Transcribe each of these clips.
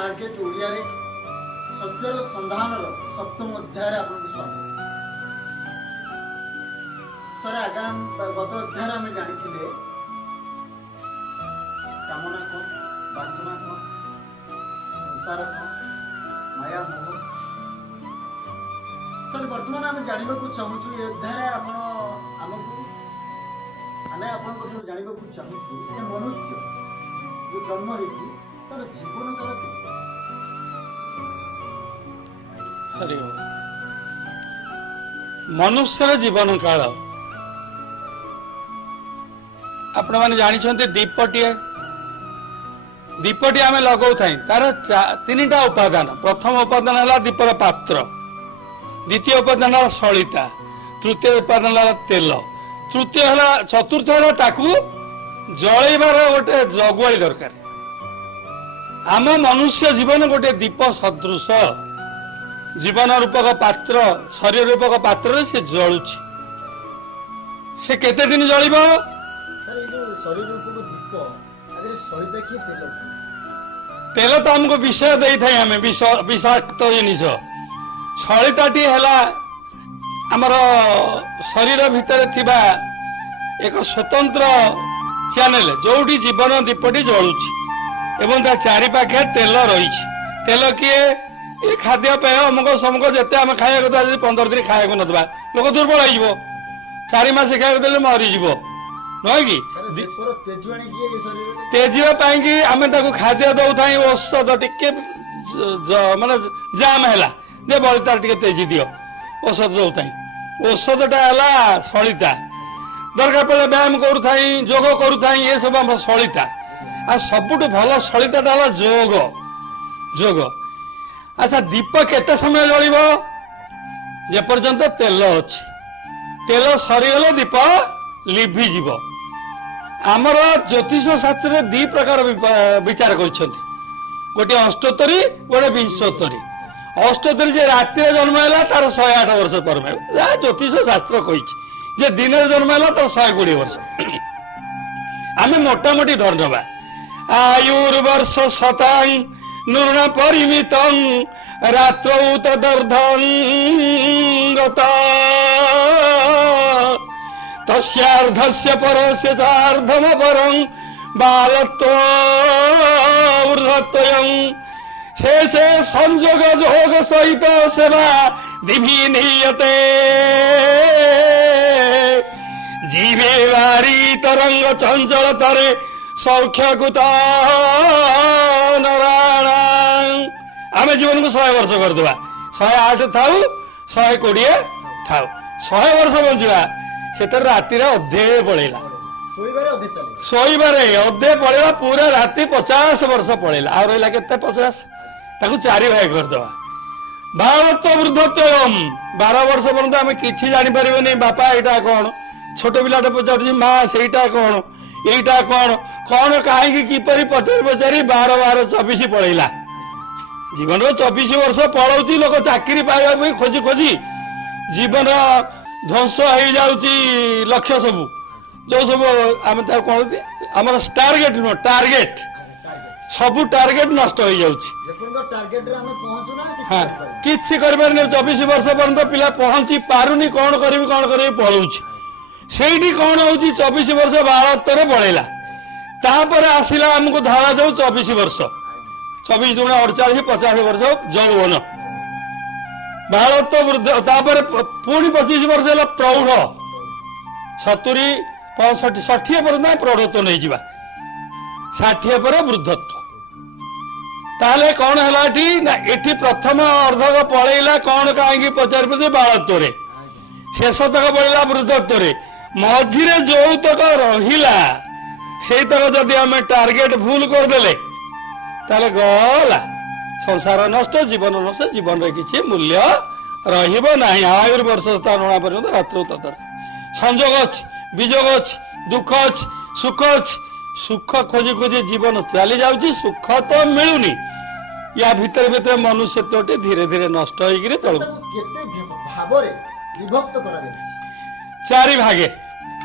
Target Odia रे सत्यर संधान सप्तम अध्याय आपको स्वागत सर। आगाम गत अध्याय आम जानी कामना कौन, वासना कौन, संसार कौन, माया मोह। सर वर्तमान आम जानवा चाहूँ ये अध्याय आमको आम आप जानवा चाहूँ मनुष्य जो जन्म होती तार जीवन काल हरि मनुष्यर जीवन काल आपण मैंने जानी दीपटे दीपटी आम लगौ तार तीन टा उपादान। प्रथम उपादान है दीपर पात्र, द्वितीय उपादान है सलिता, तृतीय उपादान है तेल, तृतीय है चतुर्थ है ताकू जलैबार गोटे जगुआली दरकार। आम मनुष्य जीवन गोटे दीप सदृश जीवन रूपक पात्र, शरीर रूपक पात्र से जलुची। से केते दिन जलिब? शरीर रूपक दीप आगे सलिता कि तेल तो आमको विषय दे था आम विषाक्त जिनिस। सलिताटी है आमर शरीर भितर थिबा एक स्वतंत्र चैनल जोटी जीवन दीपटी जलुची एवं ता चारि पाखे तेल रही। तेल किए ये खाद्य पेय अमुक समुक जिते आम खाया कथा 15 दिन खाया ना लोक दुर्बल हो 4 मास खाया देले मरीज नुह कि तेजी आम खाद्य दौ था औषध टे माने जाम है दे बड़ी तार टे तेजी दियो औषध दौ था। औषधटा है सलिता। दरकार पड़े व्यायाम करूँ जोग करूँ ये सब आम सलिता। आ सबुठ भल सलिताटा है जोग जोग। अच्छा दीप केते समय जलिब? जेपर्यंत तेल अच्छी। तेल सरीगले दीप लिभिजीव। आमर ज्योतिष शास्त्र 2 प्रकार विचार कर गोटे अष्टोत्तरी गोटे विंशोत्तरी। अष्टोत्तरी जे राति जन्म है तार 108 वर्ष पर जहाँ ज्योतिष शास्त्र कही दिन जन्म है तार 120 वर्ष। आम मोटामोटी धरनवा आयुर्वर्ष शतां नूर्ण परिमित रात्रौ तदर्धं गता तस्यार्धस्य परस्य चार्धम परं बालत्व वृद्धत्वयं शेषे संयोग जोग सहित सेवा दिवि नीयते जीवे वारी तरंग चंचल तरे सौख्यकुता नारायण। आम जीवन को 100 वर्ष करदे 108 थाऊ 120 थाऊ 100 वर्ष बंचा से राति अधे पलैला शोबारे अधे पलैला पूरा राति 50 वर्ष पलैला आ रहा के 50 ताकू 4 भाग करदे। बालत्व वृद्धत्व 12 वर्ष पर्यंत आम कि जापर बापा यहाँ कौन छोट पिलाटा पचार माँ सेटा कौन यहीटा कौन कौन कहीं किपरि पचारि पचारि 12 12 24 पलैला। जीवन 24 वर्ष पलौती लोक चाकरी पाइबा खोजी खोजी जीवन ध्वंस हो जाऊँगी लक्ष्य सबू जो सब आम कौन आम टार्गेट नुह टार्गेट सबू टार्गेट नष्ट हो जाऊँगी। हाँ किसी कर 24 वर्ष पर्यंत पिला पहुंची पारुनी कौन करी पलाऊँ से कौन हो 24 वर्ष बालत्व पलैला तापर आसला आमको धरा जाऊ 24 वर्ष 24 दूना 48 50 वर्ष यौवन बालत्व वृद्ध तापर पुणी 25 वर्ष है प्रौढ़ 70 65 60 पर्यंत प्रौढ़त्व नहीं जा 60 पर वृद्धत्व। ताले कौन है एटी प्रथम अर्धक पलैला कौन कहीं 50 बालत्व शेष तक पलैला वृद्धत्व मझिरे जो तक रहिला से तक जदि आम टार्गेट भूल करदे ताले गला संसार नष्ट जीवन नष्ट जीवन किसी मूल्य रहा। आयुर्वर्ष स्थान पर्यंत रात्र तदर संजोग अच्छी विजोग अच्छी दुख अच्छी सुख अच्छी सुख खोजी खोजी जीवन चली जाऊँगी सुख तो मिलूनी या भितर भितर मनुष्यत्वटी धीरे धीरे नष्ट हो विभक्त 4 भागे।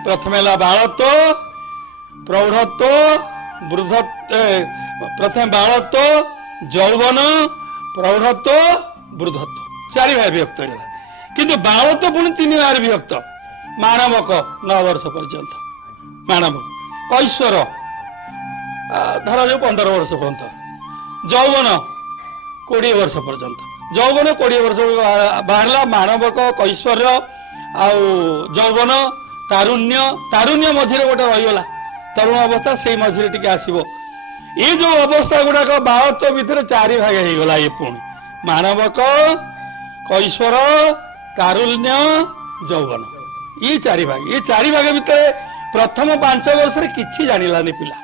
प्रथम है बालत्व प्रौढ़त्व वृद्धत्व प्रथम बालत्व ଯୌବନ, ପ୍ରୌଢ଼ତ୍ଵ, ବୃଦ୍ଧତ୍ଵ, 4 ଭାଗ ବିଭକ୍ତ ହେଇଗଲା। କିନ୍ତୁ ବାଳତ୍ଵ ପୁଣି 3 ଭାଗରେ ବିଭକ୍ତ। ମାଣବକ 9 ବର୍ଷ ପର୍ଯ୍ୟନ୍ତ, ମାଣବକ। କୈଶୋର ଧରାଯାଉ 15 ବର୍ଷ ପର୍ଯ୍ୟନ୍ତ। ଯୌବନ 20 ବର୍ଷ ପର୍ଯ୍ୟନ୍ତ। ଯୌବନ 20 ବର୍ଷ ବାହାରିଲା। ମାଣବକ, କୈଶୋର ଆଉ ଯୌବନ, ତାରୁଣ୍ୟ। ତାରୁଣ୍ୟ ମଝିରେ ଗୋଟେ ରହିଗଲା ତରୁଣ ଅବସ୍ଥା, ସେଇ ମଝିରେ ଟିକେ ଆସିବ। ଏ ଯୋଉ ଅବସ୍ଥା ଗୁଡାକ ବାଳତ୍ଵ ଭିତରେ 4 ଭାଗ ହେଇଗଲା। ଏ ପୁଣି ମାଣବକ, କୈଶୋର, ତାରୁଣ୍ୟ, ଯୌବନ, ଏ 4 ଭାଗ। ଏ 4 ଭାଗ ଭିତରେ ପ୍ରଥମ 5 ବର୍ଷରେ କିଛି ଜାଣିଲାନି ପିଲା।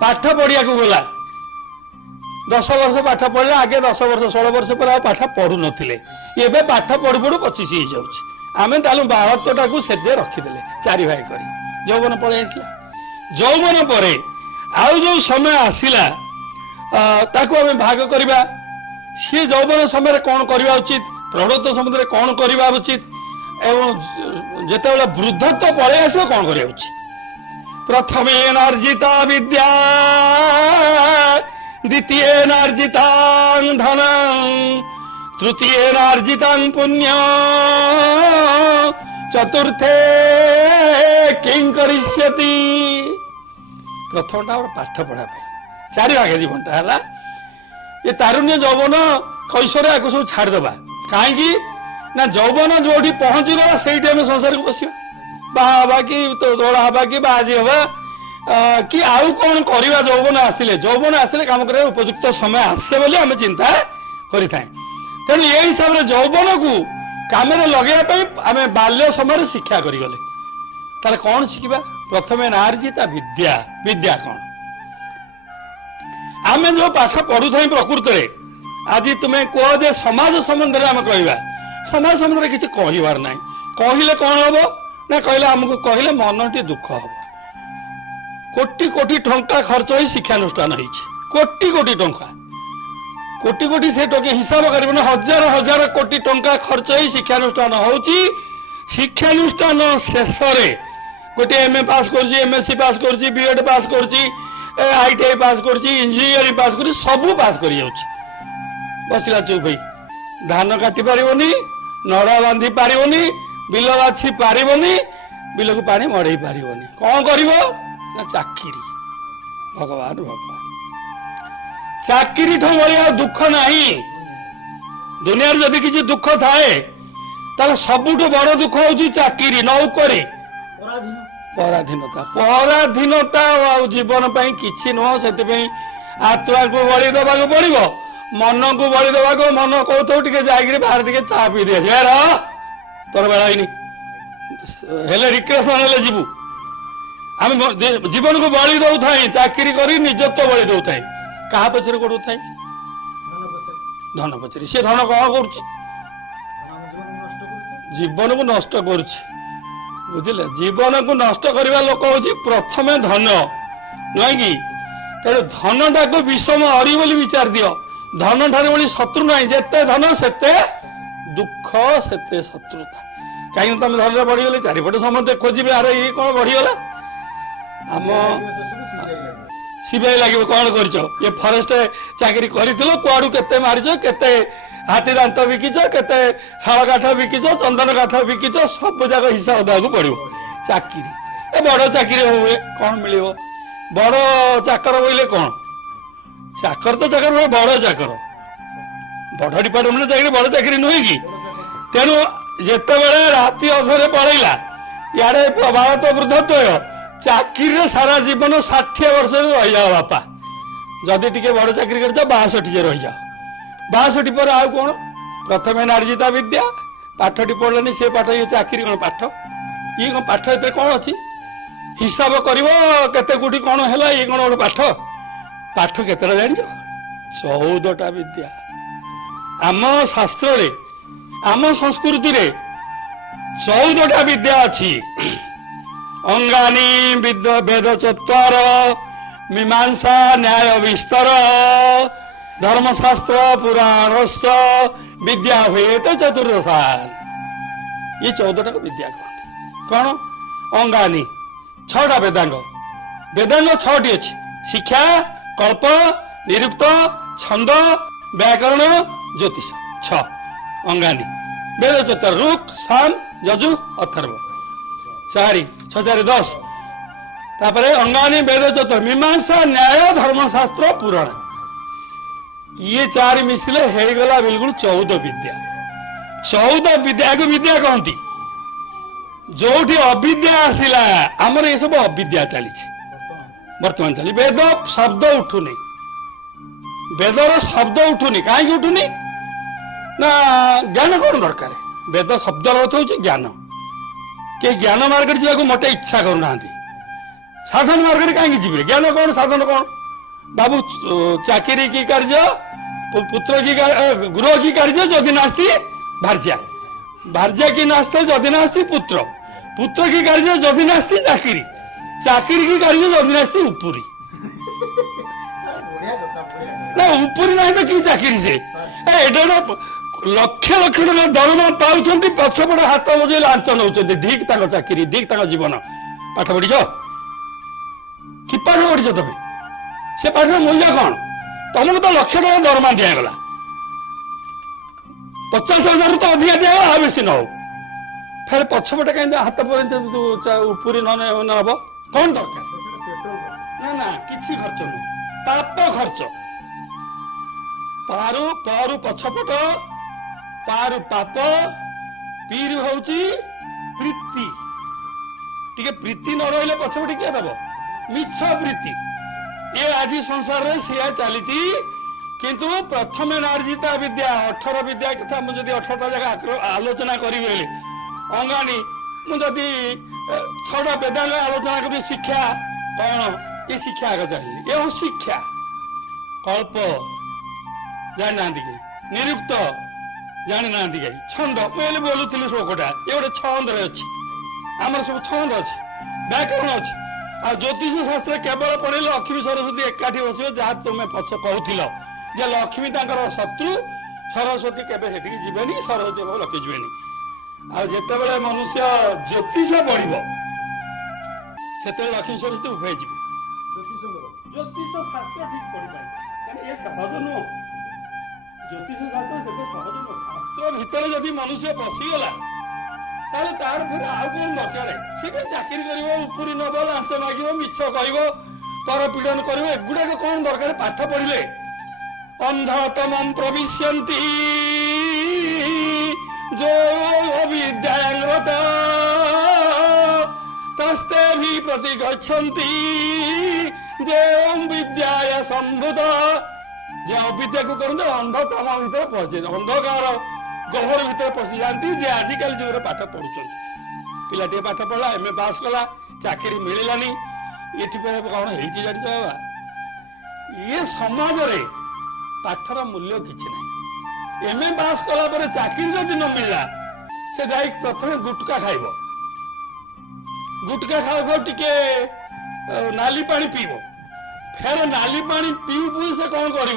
ପାଠ ପଢିବାକୁ ଗଲା, 10 ବର୍ଷ ପାଠ ପଢିଲା। ଆଗେ 10 ବର୍ଷ 16 ବର୍ଷ ପରେ ଆଉ ପାଠ ପଢୁ ନଥିଲେ। ଏବେ ପାଠ ପଢୁ ପଢୁ 25 ହେଇଯାଉଛି। ଆମେ ତାହେଲେ ବାଳତ୍ଵଟାକୁ ସେତେ ରଖିଦେଲେ 4 ଭାଗ କରି। ଯୌବନ ପଳେଇ ଆସିଲା। ଯୌବନ ପରେ ଆଉ ଯୋଉ ସମୟ ଆସିଲା ତାକୁ ଆମେ ଭାଗ କରିବା। ସିଏ ଯୌବନ ସମୟରେ କଣ କରିବା ଉଚିତ, ପ୍ରୌଢ଼ତ୍ଵ ସମୟରେ କଣ କରିବା ଉଚିତ, ଏବଂ ଯେତେବେଳେ ବୃଦ୍ଧତ୍ଵ ପଳେଇ ଆସିବ କଣ କରିବା ଉଚିତ। ପ୍ରଥମେ ନାର୍ଜିତା ବିଦ୍ୟା, ଦ୍ୱିତୀୟ ନାର୍ଜିତାଂ ଧନଂ, ତୃତୀୟ ନାର୍ଜିତାଂ ପୁଣ୍ୟ, ଚତୁର୍ଥେ କିଂ କରିଷ୍ୟତି। ପ୍ରଥମଟା ଆମର ପାଠ ପଢା ପାଇଁ 4 ଭାଗ ଜୀବନଟା ହେଲା। ଏ ତାରୁଣ୍ୟ, ଯୌବନ, କୈଶୋର ଆକୁ ସବୁ ଛାଡ଼ିଦେବା। କାହିଁକି ନା ଯୌବନ ଯୋଉଠି ପହଞ୍ଚିଗଲା ସେଇଠି ଆମେ ସଂସାରକୁ ବସିବା। ବାହା ହବା କି ତୋଳା ହବା କି ବାଜି ହବା କି ଆଉ କଣ କରିବା। ଯୌବନ ଆସିଲେ କାମ କରିବା ଉପଯୁକ୍ତ ସମୟ ଆସେ ବୋଲି ଆମେ ଚିନ୍ତା କରିଥାଏ। ତେଣୁ ଏ ହିସାବରେ ଯୌବନକୁ କାମରେ ଲଗେଇବା ପାଇଁ ଆମେ ବାଲ୍ୟ ସମୟରେ ଶିକ୍ଷା କରିଗଲେ। ତାହେଲେ କଣ ଶିଖିବା? ପ୍ରଥମେ ନାର୍ଜିତା ବିଦ୍ୟା। ବିଦ୍ୟା କଣ? ଆମେ ଯୋଉ ପାଠ ପଢୁଥାଇ ପ୍ରକୃତରେ ଆଜି ତୁମେ କୁହ ଯେ ସମାଜ ସମ୍ବନ୍ଧରେ ଆମେ କହିବା। ସମାଜ ସମ୍ବନ୍ଧରେ କିଛି କହିବାର ନାହିଁ। କହିଲେ କଣ ହବ ନା, କହିଲେ ଆମକୁ କହିଲେ ମନଟି ଦୁଃଖ ହବ। କୋଟି କୋଟି ଟଙ୍କା ଖର୍ଚ୍ଚ ହୋଇ ଶିକ୍ଷାନୁଷ୍ଠାନ ହେଇଛି। କୋଟି କୋଟି ଟଙ୍କା, କୋଟି କୋଟି ସେ ଟଙ୍କା ହିସାବ କରିବନି। ହଜାର ହଜାର କୋଟି ଟଙ୍କା ଖର୍ଚ୍ଚ ହୋଇ ଶିକ୍ଷାନୁଷ୍ଠାନ ହଉଛି। ଶିକ୍ଷାନୁଷ୍ଠାନ ଶେଷରେ ଗୋଟିଏ MA ପାସ୍ କରୁଛି, MSc ପାସ୍ କରୁଛି, B.Ed ପାସ୍ କରୁଛି, ITI ପାସ୍ କରୁଛି, ଇଞ୍ଜିନିୟରିଂ ପାସ୍ କରୁଛି, ସବୁ ପାସ୍ କରି ଯାଉଛି। ବସିଲା ଚୁପ ହେଇ। ଧାନ କାଟି ପାରିବନି, ନଡ଼ା ବାନ୍ଧି ପାରିବନି, ବିଲ ବାଛି ପାରିବନି, ବିଲକୁ ପାଣି ମଡେଇ ପାରିବନି। କଣ କରିବ ନା ଚାକିରି। ଭଗବାନ ଭଗବାନ, ଚାକିରି ଠୁ ବଳିଆ ଦୁଃଖ ନାହିଁ। ଦୁନିଆରେ ଯଦି କିଛି ଦୁଃଖ ଥାଏ ତାହେଲେ ସବୁଠୁ ବଡ ଦୁଃଖ ହଉଛି ଚାକିରି, ନୌକରି, ପରାଧୀନତା। ପରାଧୀନତା ଆଉ ଜୀବନ ପାଇଁ କିଛି ନୁହଁ। ସେଥିପାଇଁ ଆତ୍ମାକୁ ବଳି ଦେବାକୁ ପଡିବ, ମନକୁ ବଳି ଦେବାକୁ। ମନ କହୁଥିବ ଟିକେ ଯାଇକିରି ବାହାରେ ଟିକେ ଚା ପିଇ ଦିଏ, ତୋର ବେଳା ହେଇନି, ହେଲେ ରିକ୍ରେସନ ହେଲେ ଯିବୁ। ଆମେ ଜୀବନକୁ ବଳି ଦଉଥାଏ, ଚାକିରି କରି ନିଜତ୍ୱ ବଳି ଦଉଥାଏ। କାହା ପଛରେ କରୁଥାଏ? ଧନ ପଛରେ। ସେ ଧନ କଣ କରୁଛି? ଜୀବନକୁ ନଷ୍ଟ କରୁଛି। ବୁଝିଲେ? ଜୀବନକୁ ନଷ୍ଟ କରିବା ଲୋକ ହଉଛି ପ୍ରଥମେ ଧନ, ନୁହେଁ କି? ତେଣୁ ଧନଟାକୁ ବିଷମ ଅରି ବୋଲି ବିଚାର ଦିଅ। ଧନ ଠାରୁ ଭଳି ଶତ୍ରୁ ନାହିଁ। ଯେତେ ଧନ ସେତେ ଦୁଃଖ, ସେତେ ଶତ୍ରୁତା। କାହିଁକି ତମେ ଧନରେ ବଢିଗଲେ ଚାରିପଟେ ସମସ୍ତେ ଖୋଜିବେ, ଆରେ ଇଏ କଣ ବଢିଗଲା। ଆମ ସିବାଇ ଲାଗିବ, କଣ କରିଛ? ଇଏ ଫରେଷ୍ଟ ଚାକିରି କରିଥିଲ, କୁଆଡୁ କେତେ ମାରିଛ, କେତେ ହାତୀ ଦାନ୍ତ ବିକିଛ, କେତେ ଶାଳ କାଠ ବିକିଛ, ଚନ୍ଦନ କାଠ ବିକିଛ, ସବୁ ଯାକ ହିସାବ ଦେବାକୁ ପଡିବ। ଚାକିରି, ଏ ବଡ ଚାକିରି ହୁଏ, କଣ ମିଳିବ? ବଡ ଚାକର ବୋଇଲେ କଣ? ଚାକର ତ ଚାକର, ବଡ ଚାକର, ବଡ ଡିପାର୍ଟମେଣ୍ଟ ଚାକିରି ବଡ ଚାକିରି ନୁହେଁ କି? ତେଣୁ ଯେତେବେଳେ ରାତି ଅଧରେ ପଳେଇଲା ଇଆଡେ ବାଳତ୍ଵ ବୃଦ୍ଧତ୍ୱ, ଚାକିରିରେ ସାରା ଜୀବନ 60 ବର୍ଷରେ ରହିଯାଅ ବାପା। ଯଦି ଟିକେ ବଡ ଚାକିରି କରିଛ 62 ରହିଯାଅ। 62 ପରେ ଆଉ କଣ? ପ୍ରଥମେ ନାର୍ଜିତା ବିଦ୍ୟା। ପାଠଟି ପଢିଲେନି, ସେ ପାଠ, ଇଏ ଚାକିରି କଣ ପାଠ? ଇଏ କଣ ପାଠ? ଏଥିରେ କଣ ଅଛି? ହିସାବ କରିବ କେତେ କୋଟି କଣ ହେଲା, ଇଏ କଣ ଗୋଟେ ପାଠ? ପାଠ କେତେଟା ଜାଣିଛ? 14ଟା ବିଦ୍ୟା। ଆମ ଶାସ୍ତ୍ରରେ, ଆମ ସଂସ୍କୃତିରେ 14ଟା ବିଦ୍ୟା ଅଛି। ଅଙ୍ଗାନି ବେଦ ଚତ୍ୱାର, ମୀମାଂସା ନ୍ୟାୟ ବିସ୍ତାର, ଧର୍ମଶାସ୍ତ୍ର ପୁରାଣସ୍ୟ ବିଦ୍ୟା ହୁଏତ ଚତୁର୍ଦଶାନ୍। ये 14टा को विद्या कहते। कौन? अंगानी 6टा वेदांग। वेदांग 6टी अच्छी। शिक्षा, कल्प, निरुक्त, छंद व्याकरण ज्योतिष 6 अंगानी वेद चतुर ऋक् साम यजु अथर्व 4 6 4 10 तापरे अंगानी वेद चतुर मीमांसा न्याय धर्मशास्त्र पुराण ये 4 मिसले हो गला बिल्कुल 14 विद्या 14 विद्या को विद्या कहती जो अविद्या आसला आमर ये सब अविद्या चली बर्तमान चली वेद शब्द उठुनी वेदर शब्द उठुनी कहीं उठुनी ना ज्ञान कौन दरकार वेद शब्द अर्थ हूँ ज्ञान के ज्ञान मार्ग जावाक मोटे इच्छा करूना साधन मार्ग कहीं जी ज्ञान कौन साधन कौन बाबू चाकरी की कार्य पुत्र की गृह की कार्य जदि नास्ती भार्या भार्या की नास्ते जदि नास्ती पुत्र पुत्र की कार्य जदि नास्ती चाकरी चाकरी की कार्य जदि नास्ती उपरी ना उपरी ना तो कि चाकरी से एटा लक्ष लक्ष टका दरमा पाँच पछपटे हाथ बजे लांच नौ धिक चाकरी धिक जीवन पाठ पढ़ी कि पाठ पढ़ी तुम से पाठ मूल्य कौन तुमको तो लक्ष टका दरमा दिगला 50,000 तो अधिका दिगला बेसी न हो फिर पछपटे कहीं हाथ पर उपरी न हम कौन दरकार ना ना किसी खर्च नुह पाप खर्च पारु पारु पछपट पारु पाप पीरु होची प्रीति टिके प्रीति न रहिले पछपटे किए दब मिछ प्रीति ये आज संसार रे सिया चली किंतु प्रथम नार्जिता विद्या 18 विद्या कथा मुझे 18टा जगह आलोचना करी अंगानी मुझे 6टा वेदांग आलोचना करी शिक्षा कौन ये शिक्षा आगे चाहिए ये हूँ शिक्षा कल्प जाना कि निरुक्त जानी ना कहीं छंद मुझे बोलूली श्लोकटा ये गोटे छंद अच्छी आमर सब छंद अच्छी व्याकरण अच्छी आ ज्योतिष शास्त्र केवल पढ़े लक्ष्मी सरस्वती एकाठी बस जहाँ तुम्हें पछ कहूल जे लक्ष्मी तांकर शत्रु सरस्वती केवे सेठी जीवेनी सरस्वती लक्ष्मी जीवेनी आते मनुष्य ज्योतिष पढ़ से लक्ष्मी सरस्वती उभय जी ज्योतिष शास्त्र ठीक पढ़ी पारे ये सहज नुह ज्योतिष शास्त्र से सहज नुह शास्त्र भितर जदि मनुष्य पशिगला तार फिर आउ कौन दरकार सी चाकरी कर उपरी नब लांच माग मिछ कह परपीड़न कर एगुड़ाक कौन दरकार पाठ पढ़ले अंधतम प्रविश्यन्ति जो अविद्याङ्गत तस्ते भी प्रतिगच्छन्ति जे विद्याय संभूत जे अविद्या को करते अंधतम भीतर पशि अंधकार गहर भीतर पशि जाती जे आजिकल जुग पाठ पढ़ुं पिलाटे पाठ पढ़ला एम ए पास कला चाकरी मिललानी ये कौन है जानी बाबा ये समाज रे पाठर मूल्य किसी ना एम ए पास कला पर चाकरी जदि न मिलला से जाई प्रथम गुटका खाइब गुटका खाओ खाओ टिके नाली पानी पीब फेर नाली पानी पीऊ पीऊ से कौन कर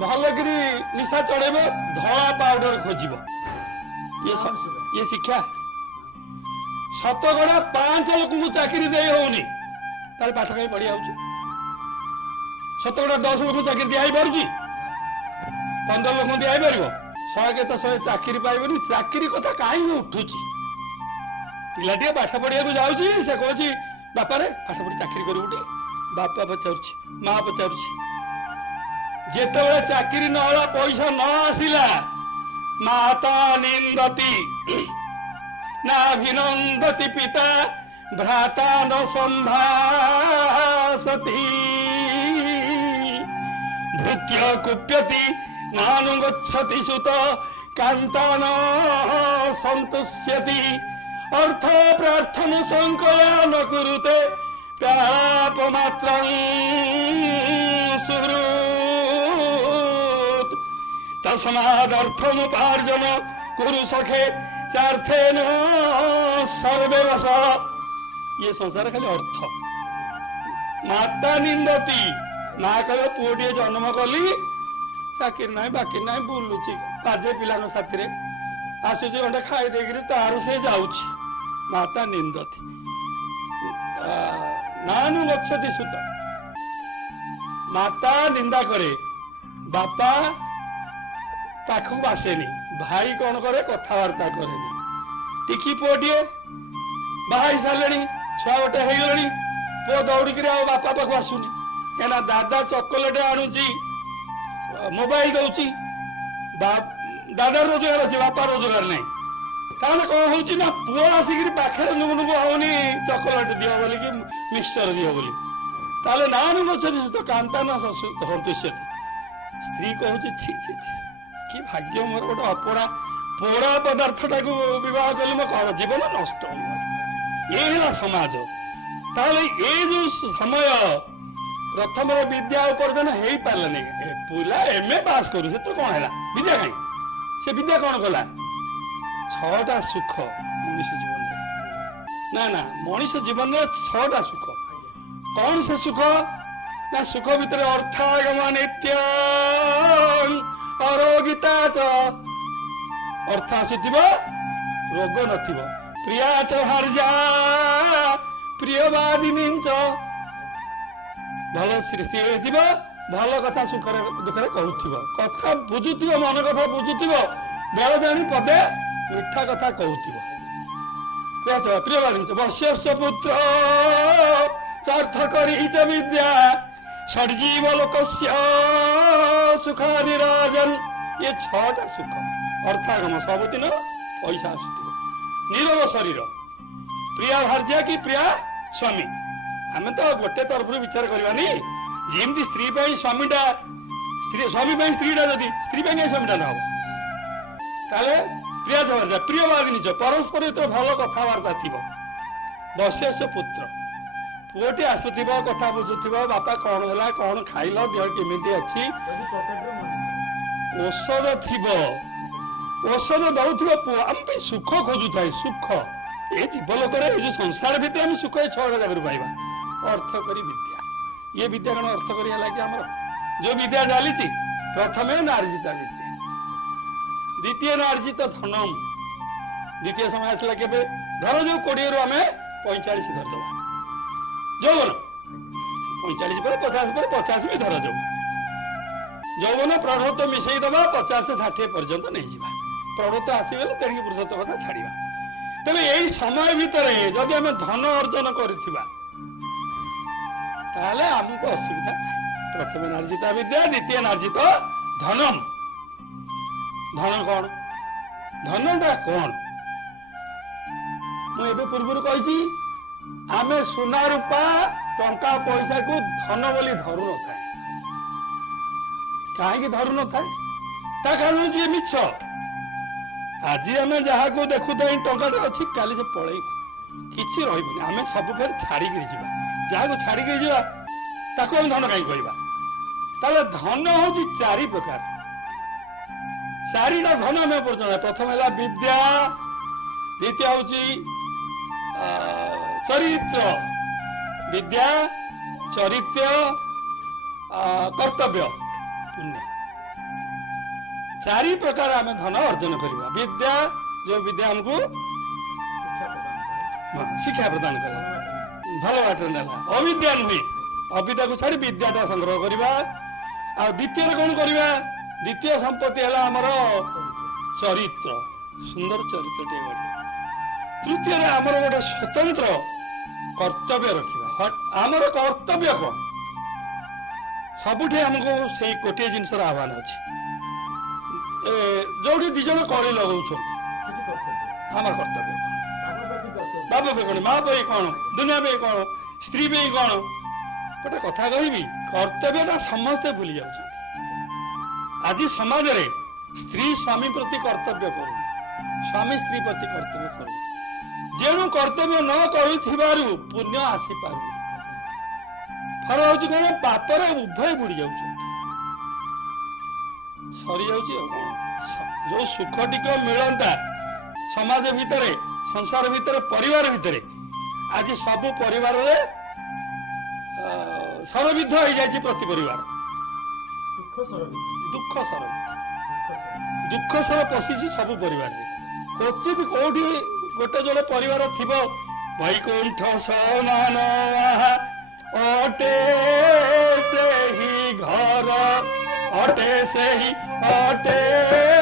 भलकरी निशा चढ़ेब धला पाउडर खोजिब ये शिक्षा शतकड़ा 5 लोक चाकरी दे होनी तार पाठ कहीं पढ़ी आउछ शतकड़ा 10 लोक चाकरी दिखाई पार्ची 15 लोक दिखाई पार 100 के 100 चाकरी पाइबनी चाकरी कथा कहीं उठुची पिलाटे पाठ पढ़िया जाऊँगी से कह बापा रे पाठ पढ़ी चाकरी करू बापा पचार माँ पचार जिते चाकरी नला पैसा न आसला माता निंदती नाभिनंदति पिता भ्राता न संभासति भृत्य कुप्यति नानुगच्छति सुत कांता न संतुष्यति अर्थ प्रार्थन संकया न कुरुते प्यारापमात्र सुहृत् तस्मादर्थमुपार्जन कुरु सखे चार्थेन सर्वे वश ये संसार खाली अर्थ माता निंदती माँ कह पुओटे जन्म कली चाकरी ना बाकी ना बुलुची बाजे पिला साथी आसुच गंडे खाई देकर तार से जाऊँच माता निंदती नानु गच्छति सुत माता निंदा करे बापा पाखक आसेनी भाई कौन करे कथबार्ता करेनि टिकी पुओटीए बाहा सारे छुआ गोटे हो गले पुओ दौड़िक बापा पाख आसुनी क्या दादा चकोलेट आणुची मोबाइल दौची दादा रोजगार अच्छे बापा रोजगार नहीं ताहले कौन होची ना पुओ आसिक पाखे नुगुनुगु होनी चकोलेट दियो बोली कि मिक्सचर दियो बोली ताहले ना नुगुछती तो कांता न सन्तुष्यति स्त्री कहूँ छि छि छि कि भाग्य मोर गोटे अपड़ा पोड़ा पदार्थटा को विवाह कले मो कौन जीवन नष्ट ये समाज ताहले ये जो समय प्रथम विद्या उपार्जन हो पारे पिला एमए पास करू से तो कौन है विद्या कहीं से विद्या कौन कला छटा सुख मनीष जीवन ना ना मनीष जीवन में छटा सुख कौन से सुख ना सुख भितर अर्थागम नित्य अरोगिता च अर्थ आसुथिब रोग नथिब प्रिया च हर्जा प्रियवादिनी च भल सृष्टि होइथिब भल कथा सुख दुखरे कहूथिब कथा बुझुथिब मन कथा बुझुथिब बेल जानी पदे मिठा कथा कहूथिब प्रिया च प्रियवादिनी च वश्यस्य पुत्र चार्थ करी च विद्या षड्जीव लोकस्य सुखादि राजन ये छटा सुख अर्थागम सबुदिन पैसा आसुथिब नीरव शरीर प्रिया भार्या कि प्रिया स्वामी आमे तो गोटे तरफ विचार करवानी जमी स्त्री स्वामीटा स्वामी स्त्रीटा जदि स्त्री स्वामीटा न हम ताले प्रिया भार्या प्रियवादिनी च परस्पर भीतर भल कथबार्ता थी वश्यस्य पुत्र पुओटी आसुथिब कथा बुझुथिब बापा कौन है कौन खाइल देह केमिति अच्छी औषध थिब औषध दौथिब पुओ आम सुख खोजु थाए सुख ये जीवलोक जो संसार भितर आम सुख ये छटा जगह पाइबा अर्थ करी विद्या ये विद्या कौन अर्थ करिया लगे आमर जो विद्या चली प्रथमे नार्जिता विद्या द्वितीय नार्जित धनम द्वितीय समय आसला के धर जो 20 रु आम 45 धरदबा यौवन 45 पर 50 पर 50 भी धर जाऊ यौवन प्रौढ़ तो मिसई दबा 50 60 पर्यंत नहीं जावा प्रौढ़ तो आसगले तेणिक वृद्धत्व कथा छाड़ा तेरे यही समय भितर जदि आम धन अर्जन करथिबा ताहले आमको असुविधा प्रथम नार्जिता विद्या द्वितीय नार्जित धनम धन कौन धनटा कौन मुझे पूर्व कही आमे सुना रूपा टंका पैसा को धन बोली धरु न थाए कहीं धरु न थाए ता कारण जी मिछ आज आम जहाँ को देखु टंका अच्छी काली से पलैब किसी रही आम सब फेर छाड़ी जहाँ को छाड़ी धन कहीं कहवा ताले धन हूँ 4 प्रकार 4टा धन आम पर्यटन प्रथम है विद्या द्वितीय हूँ चरित्र विद्या चरित्र कर्तव्य पुण्य 4 प्रकार आम धन अर्जन करवा विद्या जो विद्या हमको शिक्षा प्रदान कर भल बाटर ना अविद्या नुहे अविद्या को छाड़ी विद्याटा संग्रह करवा आ द्वितीय कौन करवा द्वितीय संपत्ति है आमर चरित्र सुंदर चरित्र तृतीय आमर गोटे स्वतंत्र कर्तव्य रखा आमर कर्तव्य कौन सबुठे आमको से गोटे जिनसर आह्वान अच्छी जो दिज कड़ी लगा आम कर्तव्य बाबा पे कौन माँ पे कौन दुनिया पे कौन स्त्री पे कौन गोटे कथा कहबी कर्तव्यटा समस्ते भूली जाऊँ आज समाज रे स्त्री स्वामी प्रति कर्तव्य करू स्वामी स्त्री प्रति कर्तव्य करू जेणु कर्तव्य न करू पुण्य आसी पार फल हूँ कौन पापर उभय बुड़ी जाऊँ सरी जाऊँ जो सुख टिक मिलता समाज भितर संसार भितर परिवार भितर आज सब परिवार सरविध हो जाए प्रति परिवार दुख सर पशिची सब परिवार क्वचित कौटी गोटे जोड़े परिवार थी वैकुंठ समान अटे से ही घर अटे ସେହି ଅଟେ